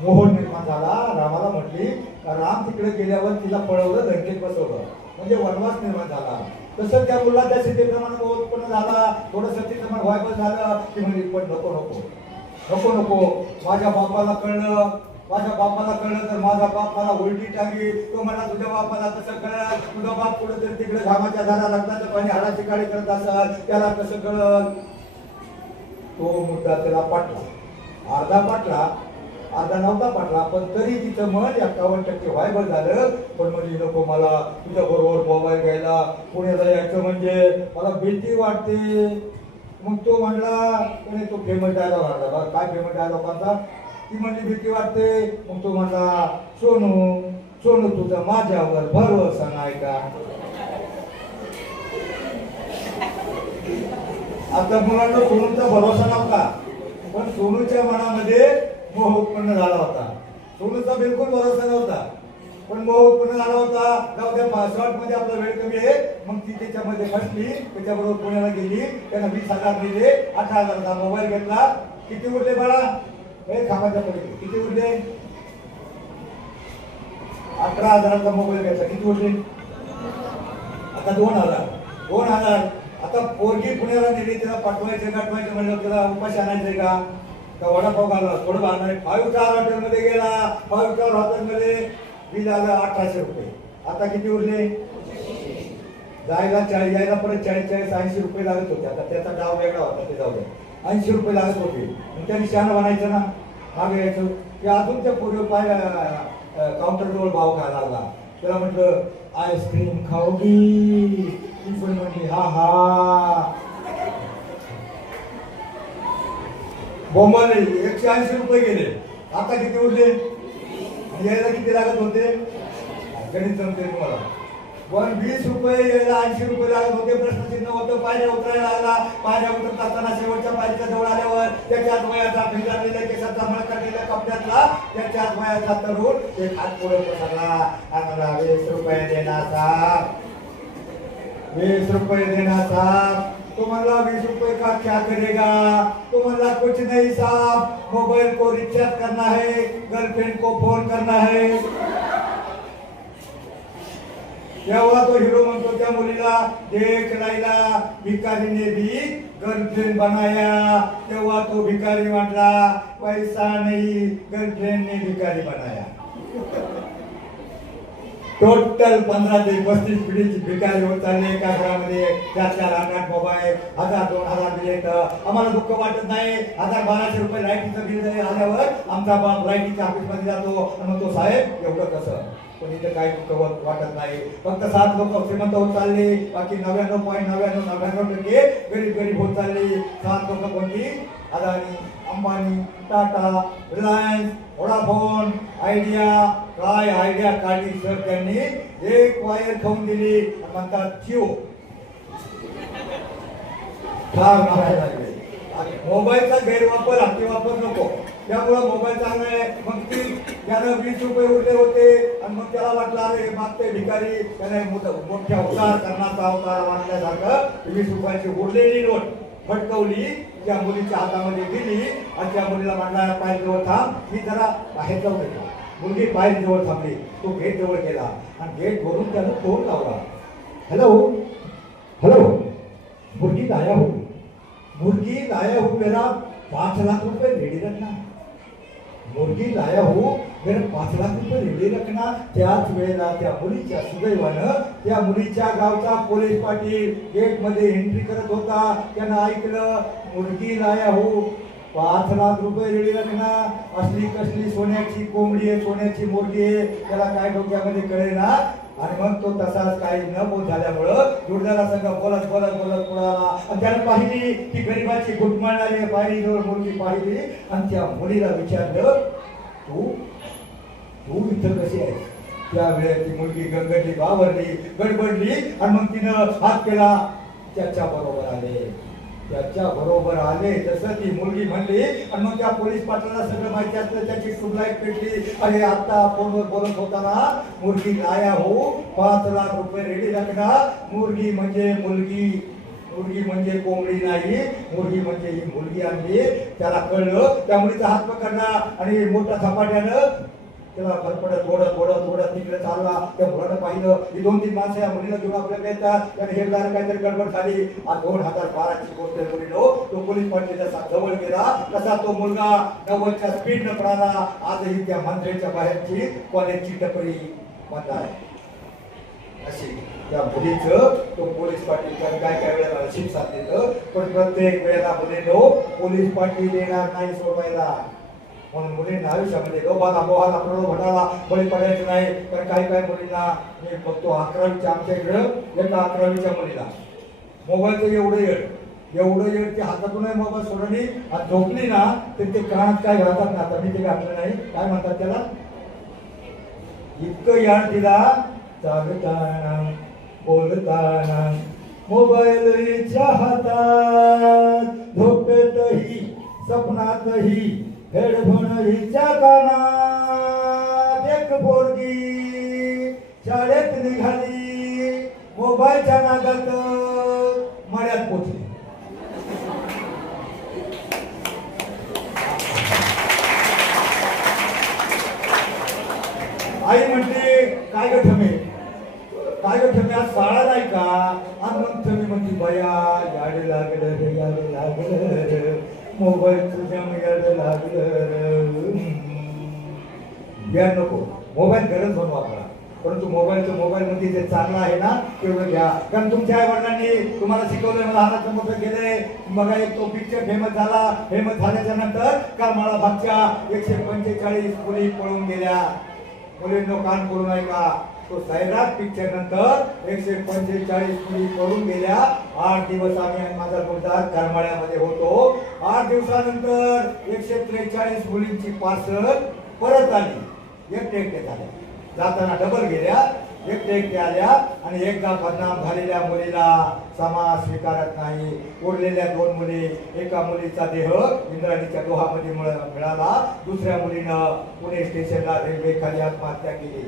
मोह निर्माण झाला. रामाला म्हटली, राम तिकडे गेल्यावर तिला पळवलं, लंकेत बसवलं, म्हणजे वनवास निर्माण झाला. तसं त्या मुलाला त्या स्थितीप्रमाणे मोह उत्पन्न झाला, थोडंसं तिचं मन व्हायबल झालं की म्हणजे पण नको नको नको नको. माझ्या बापाला कळलं तर माझा बाप मला उलटी टांगी. तो मला तुझ्या बापाला कसं कळलं, तुझा बाप कुठं तिकडे घामाच्या झाडा लागतात पाणी हाडाची काळी करत असाल, त्याला कसं कळलं. तो मुद्दा त्याला पाटला, अर्धा नव्हता पाटला, पण तरी तिचं मन 51% व्हायबल झालं. पण म्हणजे नको मला तुझ्या बरोबर मोबाईल घ्यायला, पुण्याला यायचं म्हणजे मला भीती वाटते. मग तो म्हणला, तो फेमस डायलॉग आणला बघा, काय फेमस डायलॉग आणता, ती म्हणजे भीती वाटते. मग तो म्हणला, सोनू तुझा माझ्यावर भरोसा नाही का. आता मुलांना सोनूचा भरोसा नव्हता, पण सोनूच्या मनामध्ये मोह उत्पन्न झाला होता. सोनूचा बिलकुल भरोसा नव्हता, पण मोह उत्पन्न झाला होता. जाऊ द्या, शॉर्ट मध्ये आपला वेळ कमी आहे. मग ती त्याच्यामध्ये फसली, त्याच्याबरोबर पुण्याला गेली, त्यांना 20,000 दिले, 18,000चा मोबाईल घेतला. किती उरले बाळा, हे खामाच्या पडले, किती उरले, 18,000चा मोबाईल घेतला, किती उरले आता 2,000. आता पोरगी पुण्याला नेली, तिला गाठवायचं म्हणलं, तिला उपाशी आणायचंय का वडापाव घाला थोडं बांधणार. 5 स्टार हॉटेलमध्ये गेला, 5 स्टार हॉटेलमध्ये बिल आलं 1800 रुपये. आता किती उरले, जायला 40, यायला परत 40-80 रुपये लागत होते. आता त्याचा डाव वेगळा होता, ते जाऊ द्या, 80 रुपये लागत होते. त्यांनी शहाणं म्हणायचं ना, मागे यायचं की अजून त्या पूर्वी काउंटरजवळ भाव खायला लागला. त्याला म्हटलं आईस्क्रीम खाऊगी, ती पण म्हणली हा. बोंबाले 180 रुपये गेले. आता किती उरले, यायला किती लागत होते, गणित जमते तुम्हाला. पण 20 रुपये यायला 80 रुपये लागत होते. प्रश्नचिन्ह होतं, पायऱ्या उतरायला लागला. पायऱ्या उतरत असताना शेवटच्या पायरीच्या जवळ आल्यावर त्याच्याच वयाचा भिजारलेल्या केसाचा मळ काढलेल्या कपड्यातला त्याच्याच वयाचा तरुण एक हात पुढे पसरला. आम्हाला 20 रुपये देणार साहेब, 20 रुपये देना साहब. तो म्हणला 20 रुपये का क्या करेगा. तो म्हणला कुछ नहीं साहब, मोबाइल को रिचार्ज करना है, गर्लफ्रेंड को फोन करना है. तेव्हा तो हिरो म्हणतो त्या मुलीला, देख लाईला भिकारी ने भी गर्लफ्रेंड बनाया. तेव्हा तो भिकारी म्हटला, पैसा नहीं गर्लफ्रेंड ने भिकारी बनाया. टोटल 15 ते 35 पिढीची भिकारी होत चालली एका घरामध्ये. 4-4, 8-8 मोबाईल, 1000-2000 दिले तर आम्हाला दुःख वाटत नाही. 1000-1200 रुपये लाईटीचं बिल आल्यावर आमचा बाप लाईटीच्या ऑफिसमध्ये जातो आणि म्हणतो, साहेब एवढं कसं. पण इथे काही दुःख वाटत नाही. फक्त 7 लोक श्रीमंत होत चालले, बाकी 99.99% गरीब होत चालली. 7 लोक कोणती, Adani, Ambani, Tata, Reliance, Vodafone, idea. काय आयडिया काढली सर त्यांनी, एक वायर खाऊन दिली, म्हणतात जिओ. मोबाईलचा गैरवापर, अतिवापर नको. त्यामुळे मोबाईल चांगला आहे. मग ती त्यानं 20 रुपये उरले होते आणि मग त्याला वाटलं अरे मागते भिकारी, त्याने मोठ्या उतार करण्याचा अवतार वाटल्यासारखं 20 रुपयाची उरलेली नोट फटकवली, त्या मुलीच्या हातामध्ये दिली आणि त्या मुलीला म्हणला पायरीजवळ थांब, मी जरा बाहेर जाऊन येतो. मुलगी पायरीजवळ थांबली, तो गेट जवळ गेला आणि गेट वरून त्यानं फोन लावला. हॅलो, मुलगी लाया हो मेरा 5 लाख रुपए रेडी रखना. मुलगी लाया हो मेरा 5 लाख रुपये रेडी रखना. त्याच वेळेला त्या मुलीच्या सुदैवानं त्या मुलीच्या गावचा पोलीस पाटील गेट मध्ये एंट्री करत होता. त्यानं ऐकलं, मुलगी लाया हो 5 लाख रुपये रेडी रखना. असली कसली सोन्याची कोंबडी आहे, सोन्याची मुलगी आहे. त्याला काय डोक्यामध्ये कळेना. आणि मग तो तसाच काही न बोल झाल्यामुळं जोडदारा संघ बोलत पुढाला आणि त्यानं पाहिली ती गरीबाची घुटमळणारी पायरीजवळ मुलगी पाहिली आणि त्या मुलीला विचारलं, तू इथं कशी आहे. त्यावेळेस ती मुलगी गंगडली, बावरली, गडबडली आणि मग तिनं हात केला, त्याच्या बरोबर आले जसं ती मुलगी म्हणली. आणि मग त्या पोलीस पाटलाला सगळं माहिती असलं, त्याची ट्यूबलाईट पेटली. अरे आता फोनवर बोलत होताना, मुलगी लाया हो 5 लाख रुपये रेडी रखना. मुलगी म्हणजे कोंबडी नाही, मुलगी म्हणजे ही मुलगी आणली. त्याला कळलं, त्या मुलीचा हात पकडला आणि मोठ्या झपाट्यानं त्याला फरफडत थोडं तिकडे चालला, त्या मुलानं पाहिलं ही 2-3 माणसं या मुलीला घेऊन आपल्याला येतात, त्याने हे जरा काहीतरी गडबड झाली. 2012ची गोष्ट आहे मुलीनो. तो पोलीस पाटील जसा जवळ गेला तसा तो मुलगा 90च्या स्पीडनं पळाला. आजही त्या मंदिराच्या बाहेरची कॉलेजची टपरी बंद आहे. अशी त्या मुलीचं तो पोलीस पाटील काय वेळेला नशीब साथ देतं, पण प्रत्येक वेळेला मुलीनो पोलीस पाटील येणार नाही सोडवायला. म्हणून मुलींना आयुष्यामध्ये लोभाला मोहाला प्रलोभनाला बळी पडायचं नाही. कारण काही मुलींना मी बघतो 11वीच्या आमच्या इकडं एका 11वीच्या मुलीला मोबाईलचं एवढं येड ते हातातून मोबाईल सोडली आणि झोपली ना तर ते कानात काय घालतात ना, आता मी ते घातलं नाही, काय म्हणतात त्याला, इतकं याड तिला चालताना बोलताना मोबाईलच्या हातात, झोपेतही स्वप्नातही हेडफोन हिच्या कानात. एक पोरगी शाळेत निघाली, मोबाईलच्या नादात मळ्यात पोचली. आई म्हणते काय ग ठमे आज शाळा नाही का? आणि मग ठमे म्हणते बया याड लागलं मोबाईल तुझ्या याड लागलं. घ्या नको मोबाईल गरज म्हणून वापरा, परंतु मोबाईल मध्ये जे चांगलं आहे ना तेवढं घ्या. कारण तुमच्या आई वडिलांनी तुम्हाला शिकवलंय, मला लहानाचं मोठं केलंय. बघा एक तो पिक्चर फेमस झाल्याच्या नंतर काल मला भागच्या 145 मुली पळून गेल्या. मुलींनो कान करू नाही का? तो सैराट पिक्चर नंतर 145 मुली पळून गेल्या. 8 दिवस आम्ही माझा मुलगा करमाळ्यामध्ये होतो. 8 दिवसानंतर 143 मुलींची पार्सल परत आली. एकटे झाल्या, जाताना डबल गेल्या, एकटे आल्या. आणि एकदा बदनाम झालेल्या मुलीला समाज स्वीकारत नाही. उरलेल्या 2 मुली, एका मुलीचा देह इंद्राणीच्या डोहामध्ये मिळाला, दुसऱ्या मुलीनं पुणे स्टेशनला रेल्वे खाली आत्महत्या केली.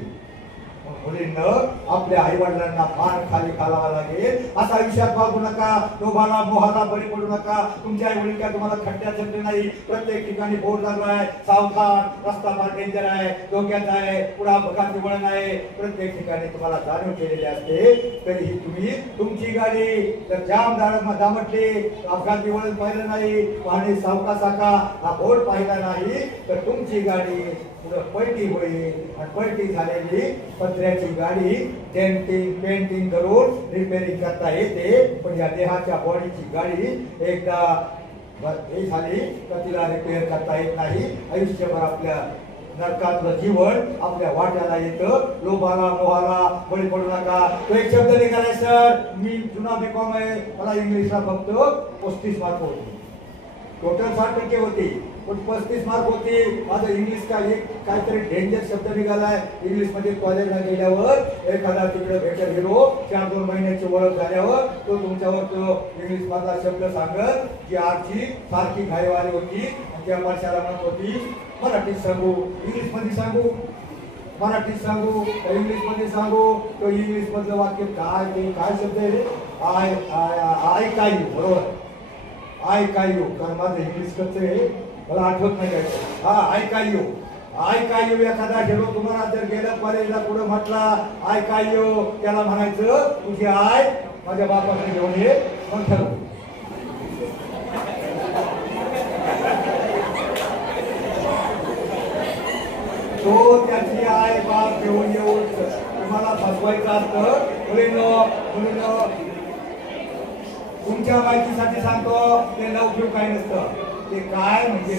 मुलींनं आपल्या आई वडिलांना मान खाली घालावा लागेल असं आयुष्यात वागू नका. लोभाला मोहाला बळी पडू नका. तुमच्या आई वडील काय तुम्हाला खड्ड्यात चढले नाही. प्रत्येक ठिकाणी बोर्ड लागलाय, सावधान, रस्ता फार डेंजर आहे, धोक्यात आहे, पुढे अपघाती वळण आहे. प्रत्येक ठिकाणी तुम्हाला जाणीव केलेली असते. तरीही तुम्ही तुमची गाडी जर जाम दामटली, अपघाती वळण पाहिलं नाही, वाहने सावकासाका हा बोर्ड पाहिला नाही तर तुमची गाडी पुढे पलटी होईल. आणि पलटी झालेली पत्र्याची गाडी पेंटिंग करून रिपेअरिंग करता येते, पण या देहाच्या बॉडीची गाडी एकदा हे झाली तर तिला रिपेअर करता येत नाही. आयुष्यभर आपल्या नरकातलं जीवन आपल्या वाट्याला येतं. लोभाला मोहाला बळी पडू नका. तो एक शब्द निघालाय सर, मी जुना बीकॉम आहे, मला इंग्लिशला फक्त 35 मार्क होते, टोटल 60% होती, पण 35 मार्क होती. माझं इंग्लिश काहीतरी डेंजर शब्द निघालाय. इंग्लिश मध्ये कॉलेजला गेल्यावर एखादा तिकडे भेटत गेलो, 4-2 महिन्याची ओळख झाल्यावर तो तुमच्यावर तो इंग्लिश मधला शब्द सांगत की आजची सारखी घाईवाली होती. त्या वर्षाला म्हणत होती मराठीत सांगू, इंग्लिश मध्ये सांगू, मराठीत सांगू, इंग्लिश मध्ये सांगू. तो इंग्लिश मधलं वाक्य काय शब्द आहे? आय काय बरोबर, आय काय यू. कारण माझं इंग्लिश कसं आहे मला आठवत नाही काय. हा आय काय यू एखादा गेलो तुम्हाला जर गेल्या कॉलेजला पुढे म्हटला आय काय यू, त्याला म्हणायचं तुझी आय माझ्या बापाकडे घेऊन ये, मग ठरवू. तो त्याची आय बाप घेऊन येऊन तुम्हाला फसवायचं असतं. मुलीनं तुमच्या माहितीसाठी सांगतो, ते लव घेऊ काही नसतं. ते काय म्हणजे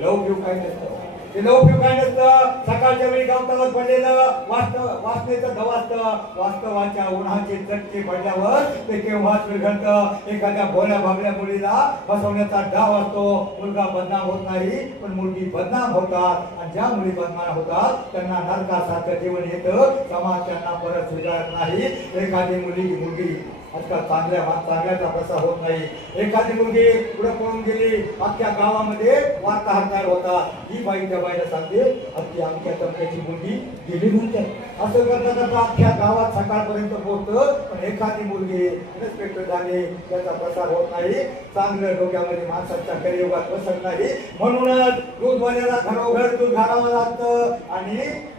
लव घेऊ काही नसतं. ते लव घेऊ काही नसतं. सकाळच्या वेळी गावतावर पडलेलं वासनेचं धव असतं. वास्तवाच्या उन्हाचे चटके पडल्यावर ते केव्हाच विघडतं. एखाद्या भोळ्या भाबड्या मुलीला फसवण्याचा डाव असतो. मुलगा बदनाम होत नाही, पण मुलगी बदनाम होतात. आणि ज्या मुली बदनाम होतात त्यांना नरकासारखं जीवन येतं. समाज त्यांना परत स्वीकारत नाही. एखादी मुलगी आजकाल चांगल्याचा प्रसार होत नाही. एखादी मुलगी पुढे पळून गेली, अख्ख्या गावामध्ये वार्ताहर तयार होता, ही बाई त्या बाईला सांगते अख्खी अख्ख्या तबक्याची मुलगी गेली म्हणते. असं करता करता अख्ख्या गावात सकाळपर्यंत पोहोचतं, पण एखादी मुलगी इन्स्पेक्टर झाली त्याचा प्रसार होत नाही. चांगलं डोक्यामध्ये माणसाच्या कलियुगात बसत नाही. म्हणूनच दूधवाल्याला घरोघर दूध घालावं लागतं आणि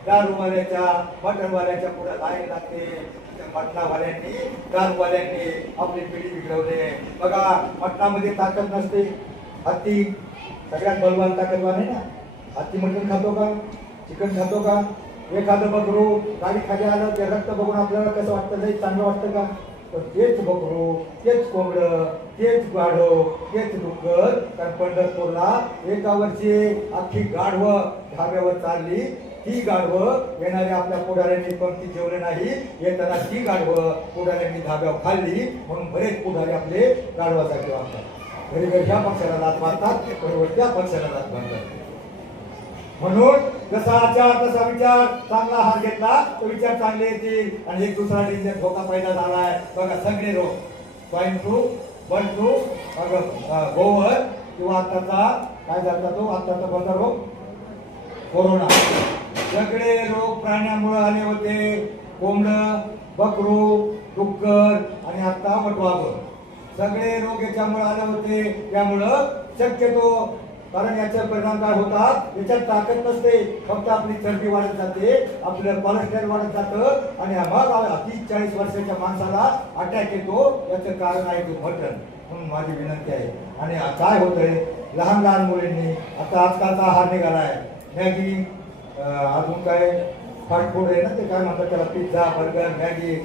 दारूवाल्याच्या मटणवाल्याच्या पुढे लाईन लागते. मटणावाल्यांनी दारूवाल्यांनी आपली पिढी बिघडवली. बघा, मटणामध्ये ताकद नसते. हत्ती सगळ्यात बलवान ताकदवान आहे ना. हत्ती मटण खातो का? चिकन खातो का? एखादं बकरू गाडी खाली आलं ते रक्त बघून आपल्याला कसं वाटतं, नाही चांगलं वाटतं का? पण तेच बकरू, तेच कोंबडं, तेच गाढव, तेच डुक्कर. कारण पंढरपूरला एका वर्षी अख्खी गाढवं धाब्यावर चालली. ती गाढवं येणाऱ्या आपल्या पुढाऱ्यांनी पंक्ती जेवले नाही, येताना ती गाढवं पुढाऱ्यांनी धाब्यावर खाल्ली. म्हणून बरेच पुढारी आपले गाढवासाठी वागतात. घरी घरी ह्या पक्षाला दात मारतात, बरोबर त्या पक्षाला दात मारतात. म्हणून जसा आचार तसा विचार. चांगला हात घेतला तो विचार चांगले येतील. आणि एक दुसरा डिंजर धोका पैदा झालाय. बघा, सगळे रोग, स्वाईन फ्लू, बर्ड फ्लू, गोवर किंवा आताचा काय झाला तो आताचा कोणता रोग, कोरोना. सगळे रोग प्राण्यामुळे आले होते. कोंबडं, बकरू, डुक्कर आणि आता वटवाघळ, सगळे रोग याच्यामुळे आले होते. त्यामुळं शक्यतो, कारण याचा परिणाम काय होतात, याच्यात ताकद नसते, फक्त आपली चरबी वाढत जाते, आपलं कोलेस्ट्रॉल वाढत जातं आणि मग 30-40 वर्षाच्या माणसाला अटॅक येतो. याचं कारण आहे ते मटण. म्हणून माझी विनंती आहे. आणि काय होतंय, लहान लहान मुलींनी आता आजकालचा आहार निघालाय, मॅगी, अजून काय फास्ट फूड आहे ना, ते काय म्हणतात त्याला, पिझ्झा, बर्गर, मॅगी,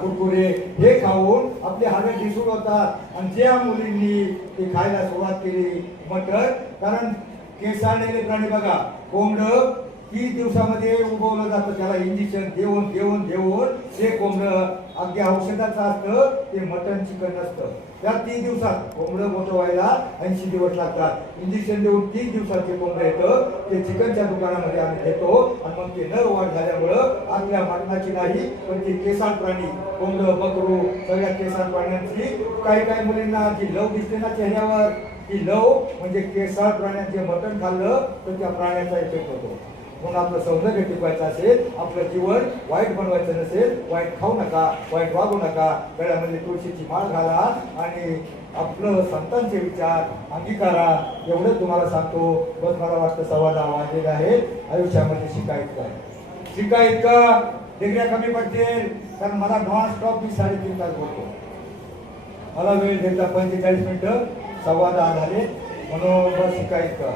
कुरकुरे, हे खाऊन आपले हाडं ढिसूळ होतात. आणि ज्या मुलींनी ते खायला सुरुवात केली मटण, कारण केसाळलेले प्राणी बघा, कोंबडं 30 दिवसामध्ये उगवलं जातं. त्याला इंजेक्शन देऊन देऊन देऊन ते कोंबडं अगदी औषधाचं असतं. ते मटण चिकन नसतं. त्या 30 दिवसात कोंबडं मोठं व्हायला 80 दिवस लागतात. इंजेक्शन देऊन 30 दिवसात ते कोंबडं येतं. ते चिकनच्या दुकानामध्ये आम्ही घेतो आणि मग ते नर वाढ झाल्यामुळं आपल्या मटणाची नाही, पण ते केसाळ प्राणी, कोंबडं, बकरू, सगळ्या केसाळ प्राण्यांची काही काही मुलींना जी लव दिसते ना चेहऱ्यावर, ती लव म्हणजे केसाळ प्राण्यांचे मटण खाल्लं तर त्या प्राण्याचा इफेक्ट होतो. म्हणून आपलं सौंदर्य टिकवायचं असेल, आपलं जीवन वाईट बनवायचं नसेल, वाईट खाऊ नका, वाईट वागू नका, गळ्यामध्ये तुळशीची माळ घाला आणि आपलं संतांचे विचार अंगीकारा. एवढं तुम्हाला सांगतो. बस मला वाटतं 10:15 वाजलेले आहेत. आयुष्यामध्ये शिकायत का डिग्र्या कमी पडतील, कारण मला नॉन स्टॉप मी 3.5 तास बोलतो. मला वेळ देता 45 मिनिटं, 10:15 झाले. म्हणून बस शिकायत का,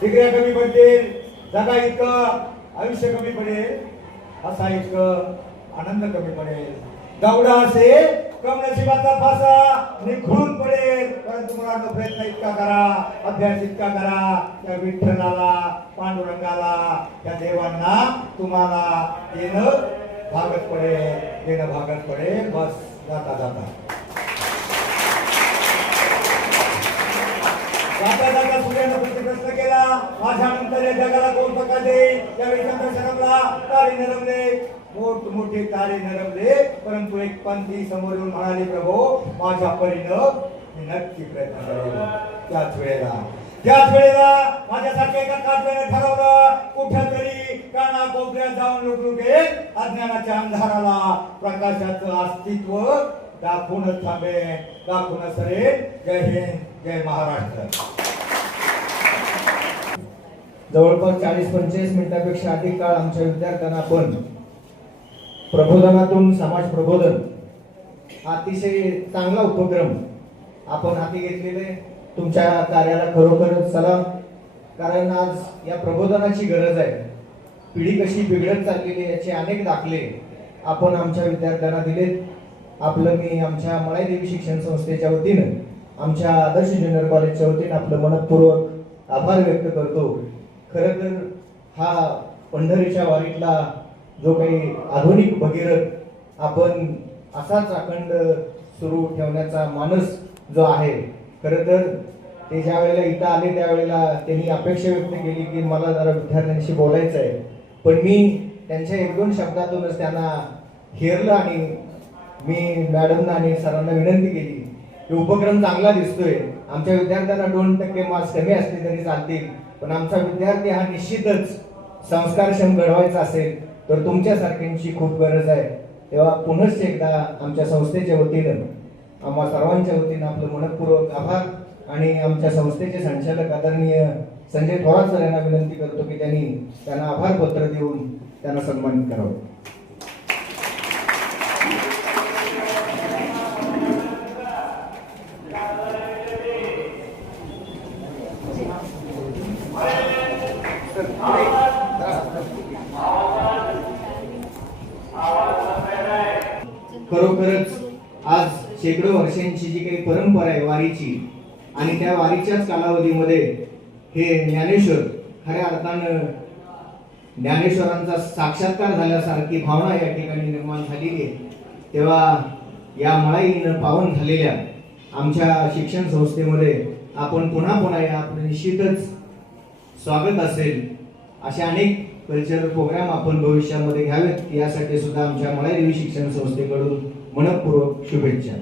डिग्र्या कमी पडतील, जगा इतकं आयुष्य कमी पडेल, असा इतकं आनंद कमी पडेल. दौडा असे कम नशिबाचा फासा निखळून पडेल. परंतु मुलांना प्रयत्न इतका करा, अभ्यास इतका करा, त्या विठ्ठलाला, पांडुरंगाला, त्या देवांना तुम्हाला देणं भागत पडेल. बस जाता जाता सूर्यानं प्रश्न केला, माझ्यानंतर या जगाला कोण प्रकाश देईल. त्यावेळी चंद्रशेखरला तारे नरमले, मोठमोठे तारे नरमले, परंतु एक पंथी समोर येऊन म्हणाले, प्रभू माझ्या परीनं मी नक्की प्रयत्न करेल. त्याच वेळेला माझ्यासारख्या एका काजव्याने ठरवलं, कुठेतरी कानाकोपऱ्यात जाऊन लुकलुकेल अज्ञानाच्या अंधाराला प्रकाशाचं अस्तित्व दाखवूनच थांबेल, दाखवूनच सरेल. जय हिंद, जय महाराष्ट्र. जवळपास 40-45 मिनिटांपेक्षा अधिक काळ आमच्या विद्यार्थ्यांना आपण प्रबोधनातून समाज प्रबोधन अतिशय चांगला उपक्रम आपण हाती घेतलेले. तुमच्या कार्याला खरोखर सलाम. कारण आज या प्रबोधनाची गरज आहे. पिढी कशी बिघडत चाललेली आहे याचे अनेक दाखले आपण आमच्या विद्यार्थ्यांना दिलेत. आपलं मी आमच्या मळाईदेवी शिक्षण संस्थेच्या वतीनं, आमच्या आदर्श ज्युनियर कॉलेजच्या वतीनं आपलं मनपूर्वक आभार व्यक्त करतो. खरं तर हा पंढरीच्या वारीतला जो काही आधुनिक भगीरथ आपण असाच अखंड सुरू ठेवण्याचा मानस जो आहे, खरं तर ते ज्या वेळेला इथं आले त्यावेळेला त्यांनी अपेक्षा व्यक्त केली की मला जरा विद्यार्थ्यांशी बोलायचं आहे. पण मी त्यांच्या 1-2 शब्दातूनच त्यांना हेरलं आणि मी मॅडमना आणि सरांना विनंती केली की उपक्रम चांगला दिसतोय, आमच्या विद्यार्थ्यांना 2% मार्क्स कमी असले तरी चालतील, पण आमचा विद्यार्थी हा निश्चितच संस्कारक्षम घडवायचा असेल तर तुमच्यासारख्यांची खूप गरज आहे. तेव्हा पुनश्च एकदा आमच्या संस्थेच्या वतीनं आम्हा सर्वांच्या वतीनं आपलं मनपूर्वक आभार आणि आमच्या संस्थेचे संचालक आदरणीय संजय थोरात सर यांना विनंती करतो की त्यांना आभार पत्र देऊन त्यांना सन्मानित करावं. खरोखरच आज शेकडो वर्षांची जी काही परंपरा आहे वारीची आणि त्या वारीच्याच कालावधीमध्ये हे ज्ञानेश्वर खऱ्या अर्थानं ज्ञानेश्वरांचा साक्षात्कार झाल्यासारखी भावना या ठिकाणी निर्माण झालेली आहे. तेव्हा या मळाईनं पावन झालेल्या आमच्या शिक्षण संस्थेमध्ये आपण पुन्हा पुन्हा या आपलं निश्चितच स्वागत असेल. असे अनेक कल्चरल प्रोग्राम आपण भविष्यामध्ये घ्यावेत यासाठी सुद्धा आमच्या मळाई देवी शिक्षण संस्थेकडून मनपूर्वक शुभेच्छा.